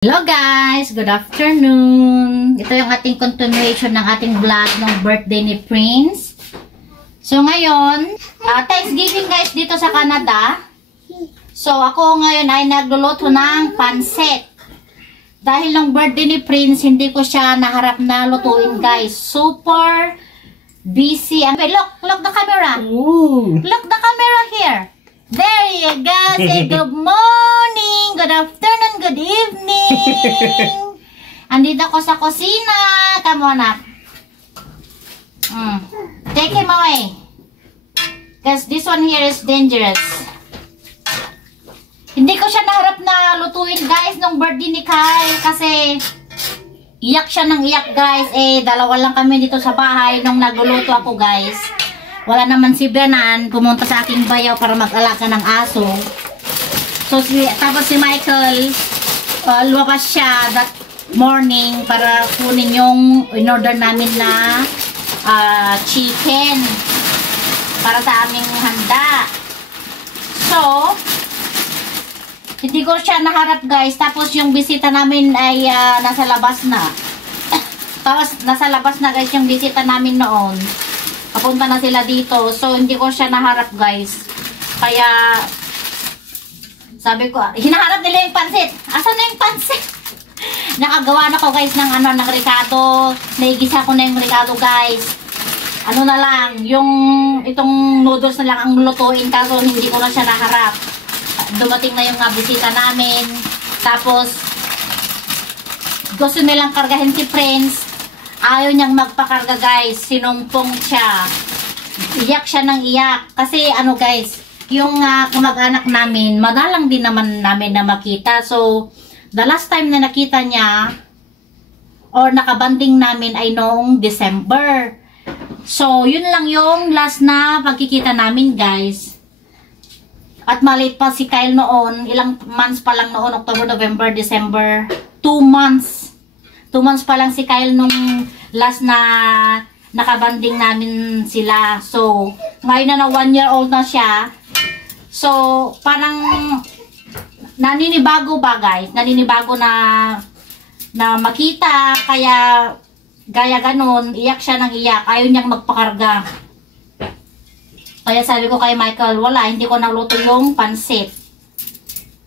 Hello guys! Good afternoon! Ito yung ating continuation ng ating vlog ng birthday ni Prince. So ngayon, Thanksgiving guys dito sa Canada. So ako ngayon ay nagluluto ng pansit. Dahil ng birthday ni Prince, hindi ko siya naharap na lutuin guys. Super busy. Look the camera! Ooh. Look the camera here! There you go! Say good morning! Good afternoon! Good evening! Andito ako sa kusina. Come on up. Take him away. Because this one here is dangerous. Hindi ko siya naharap na lutuin guys nung birthday ni Kyle. Kasi iyak siya ng iyak guys. Dalawa lang kami dito sa bahay nung nagluluto ako guys. Wala naman si Benan, pumunta sa aking bayaw para mag-alaga ng aso. So, tapos si Michael, lumabas siya that morning para kunin yung in-order namin na chicken para sa aming handa. So, hindi ko siya naharap guys. Tapos yung bisita namin ay nasa labas na. Tapos nasa labas na guys yung bisita namin noon. Papunta na sila dito. So, hindi ko siya naharap, guys. Kaya, sabi ko, hinaharap nila yung pansit. Asan na yung pansit? Nakagawa na ko, guys, ng ricado. Naigisa ko na yung ricado, guys. Ano na lang, itong noodles na lang ang lutuin. Kaso, hindi ko na siya naharap. Dumating na yung bisita namin. Tapos, gusto nilang kargahin si Prince. Ayaw niyang magpakarga guys, sinumpong siya. Iyak siya ng iyak. Kasi guys, yung kamag-anak namin, madalang din naman namin na makita. So, the last time na nakita niya, or nakabanding namin ay noong December. So, yun lang yung last na pagkikita namin guys. At maliit pa si Kyle noon, ilang months pa lang noon, October, November, December, 2 months. 2 months pa lang si Kyle nung last na nakabanding namin sila. So, ngayon na 1 year old na siya. So, parang naninibago ba guys? Naninibago na makita. Kaya, gaya ganun, iyak siya ng iyak. Ayaw niyang magpakarga. Kaya sabi ko kay Michael, wala, hindi ko naluto yung pansit.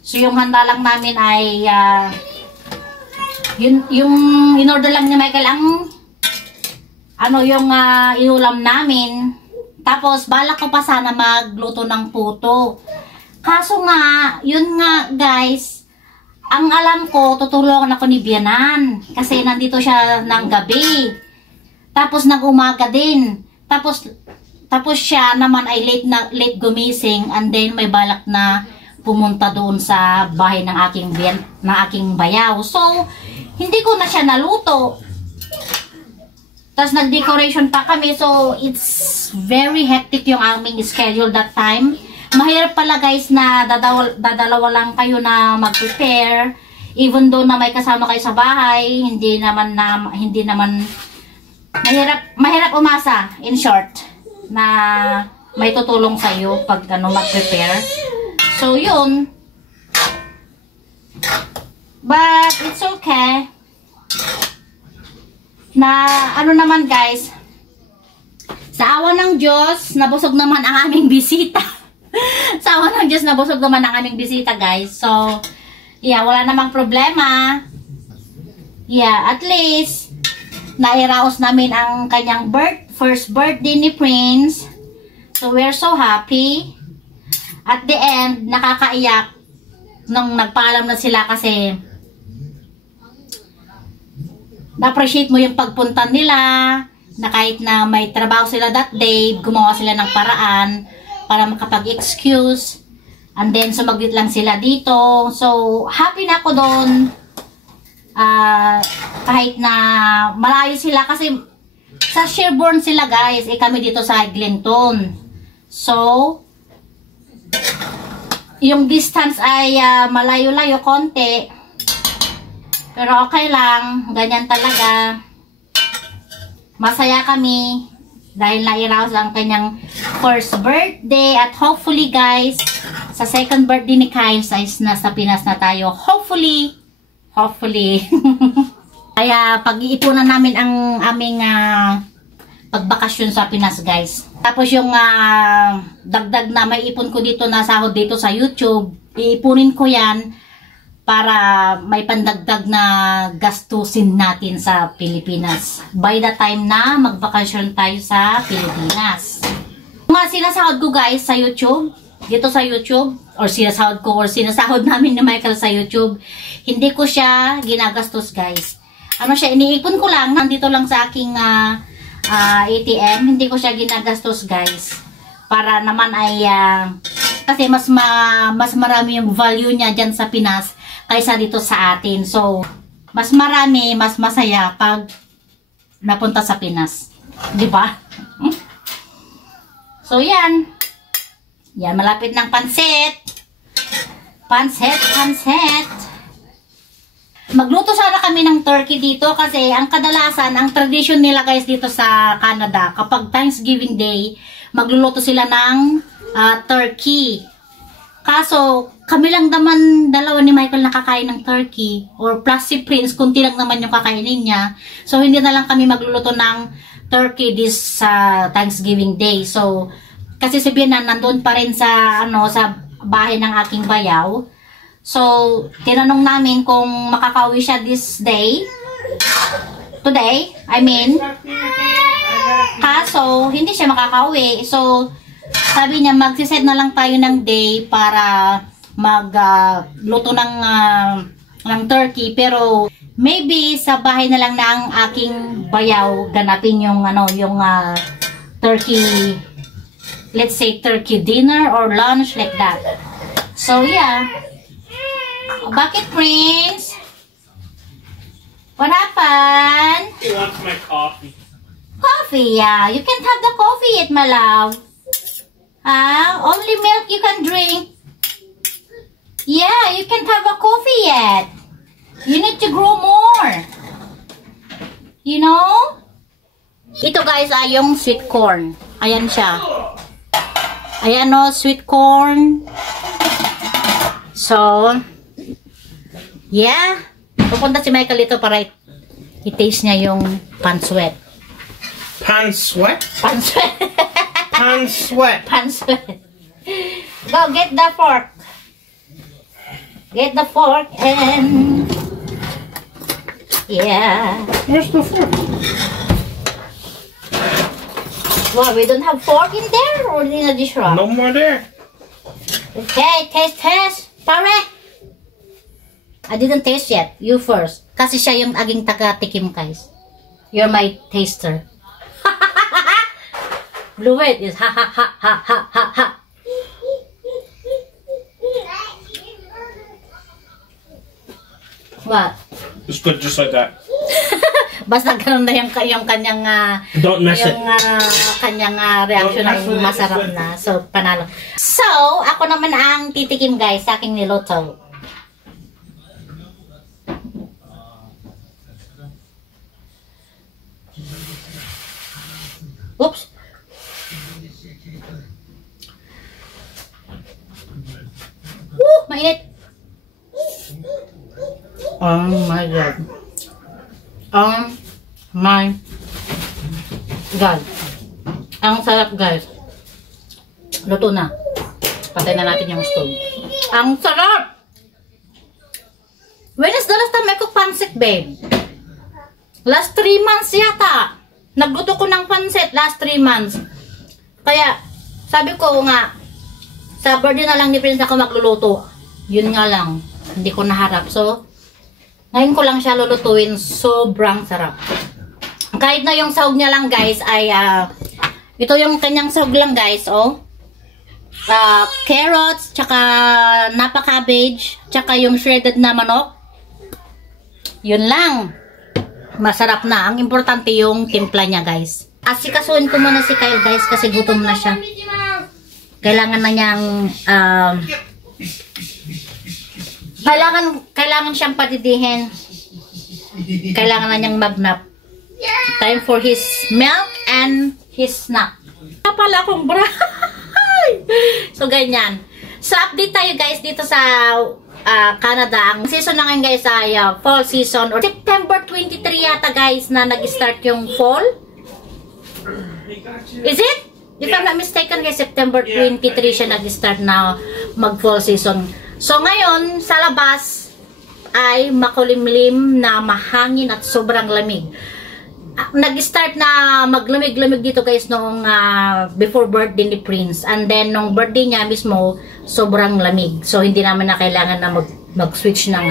So, yung handa lang namin ay yung in-order lang ni Michael ang yung inulam namin. Tapos balak ko pa sana magluto ng puto. Kaso nga, yun nga guys, ang alam ko, tutulungan ako ni Bianan kasi nandito siya ng gabi. Tapos nag-umaga din. Tapos siya naman ay late gumising, and then may balak na pumunta doon sa bahay ng aking bayaw. So, hindi ko na siya naluto. Tapos nag-decoration pa kami. So, it's very hectic yung aming schedule that time. Mahirap pala guys na dadalawa lang kayo na mag-prepare. Even though na may kasama kayo sa bahay, hindi naman mahirap umasa, in short, na may tutulong sa iyo pag mag-prepare. So, yun. But, it's okay. Na, naman guys, sa awa ng Diyos, nabusog naman ang aming bisita. Sa awa ng Diyos, nabusog naman ang aming bisita guys. So, yeah, wala namang problema. Yeah, at least, nairaos namin ang kanyang first birthday ni Prince. So, we're so happy. At the end, nakakaiyak nung nagpaalam na sila kasi na-appreciate mo yung pagpunta nila, na kahit na may trabaho sila that day, gumawa sila ng paraan para makapag-excuse, and then sumagot lang sila dito. So, happy na ako doon. Kahit na malayo sila kasi sa Sherborne sila guys, kami dito sa Eglinton. So, yung distance ay malayo-layo konti. Pero okay lang, ganyan talaga. Masaya kami dahil nairaos lang kanyang first birthday. At hopefully guys, sa second birthday ni Kyle, nasa Pinas na tayo. Hopefully, Hopefully. Kaya pag-iipunan namin ang aming pagbakasyon sa Pinas, guys. Tapos yung dagdag na may ipon ko dito na sahod dito sa YouTube, iipunin ko yan para may pandagdag na gastusin natin sa Pilipinas. By the time na magbakasyon tayo sa Pilipinas. Mga sinasahod ko, guys, sa YouTube, dito sa YouTube, or sinasahod ko, or sinasahod namin ni Michael sa YouTube, hindi ko siya ginagastos, guys. Ano siya, iniipon ko lang, nandito lang sa aking ATM, hindi ko siya ginagastos, guys. Para naman ay, kasi mas marami yung value niya dyan sa Pinas kaysa dito sa atin. So, mas marami, mas masaya pag napunta sa Pinas. Di ba? So, yan. Yan, malapit ng pansit. Pansit. Magluto sana kami ng turkey dito kasi ang kadalasan, ang tradition nila, guys, dito sa Canada, kapag Thanksgiving Day, magluluto sila ng turkey. Kaso, kami lang naman dalawa ni Michael nakakain ng turkey, or plus si Prince, kunti lang naman yung kakainin niya. So, hindi na lang kami magluluto ng turkey this Thanksgiving Day. So, kasi si Bianan nandun pa rin sa, sa bahay ng aking bayaw. So, tinanong namin kung makakauwi siya this day. Today, I mean. Kaso, hindi siya makakauwi. So, sabi niya, magsiset na lang tayo ng day para magluto ng turkey. Pero, maybe sa bahay na lang na ang aking bayaw ganapin yung, turkey, let's say turkey dinner or lunch like that. So, yeah. Bakit, Prince? What happened? He wants my coffee. Coffee, yeah. You can't have the coffee yet, my love. Only milk you can drink. Yeah, you can't have a coffee yet. You need to grow more. You know? Ito, guys, ay yung sweet corn. Ayan siya. Ayan, no, sweet corn. So, yeah. Pupunta si Michael dito para i-taste niya yung panswet. Panswet? Panswet. Panswet. Panswet. Go, get the fork. Get the fork and... Yeah. Where's the fork? Well, we don't have fork in there or in the dish rack? No more there. Okay, taste. Pare! I didn't taste yet. You first. Kasi siya yung aging taga-tikim, guys. You're my taster. Blue it is ha ha ha ha ha ha ha. What? It's good just like that. Basta ganun na yung kanyang Don't mess yung kanyang reaction ay masarap na. So, panalo. So, ako naman ang titikim, guys, sa aking niluto. Oops. Woo! Mainit. Oh my God. Oh my God. Ang sarap, guys. Luto na. Patay na natin yung stove. Ang sarap! When is the last time I cook pancit, babe? Last 3 months yata. Nagluto ko ng pancit last 3 months. Kaya, sabi ko nga, sa birthday na lang ni Prince ako magluluto. Yun nga lang. Hindi ko naharap. So, ngayon ko lang siya lulutuin. Sobrang sarap. Kahit na yung sahog niya lang, guys, ay, ito yung kanyang sahog lang, guys, oh. Carrots, tsaka napa cabbage, tsaka yung shredded na manok. Yun lang. Masarap na. Ang importante yung timpla niya, guys. Asikasuhin ko muna si Kyle, guys, kasi gutom na siya. Kailangan na niyang kailangan siyang patidihin. Kailangan na niyang magnap. Time for his milk and his snack. Pala akong brahay. So, ganyan. So, update tayo, guys, dito sa Canada. Ang season na ngayon guys ay fall season or September 23 yata guys na nag-start yung fall. Is it? If I'm not mistaken guys, September 23 siya nag-start na mag-fall season. So ngayon sa labas ay makulimlim na mahangin at sobrang lamig. Nag-start na maglamig-lamig dito guys noong before birthday ni Prince, and then nung birthday niya mismo sobrang lamig, so hindi naman na kailangan na mag-switch ng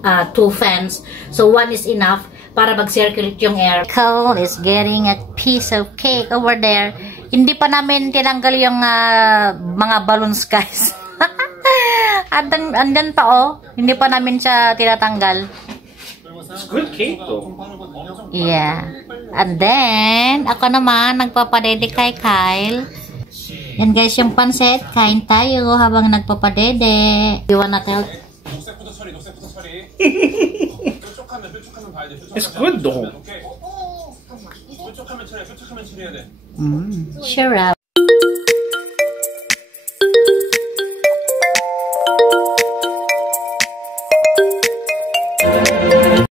2 fans, so 1 is enough para mag-circulate yung air. Cole is getting a piece of cake over there. Hindi pa namin tinanggal yung mga balloons guys. Andyan pa oh, hindi pa namin siya tinatanggal. It's good cake though. Yeah. And then, ako naman, nagpapadede kay Kyle. Yan guys, yung pansit. Kain tayo habang nagpapadede. You wanna tell? It's good though. Sure.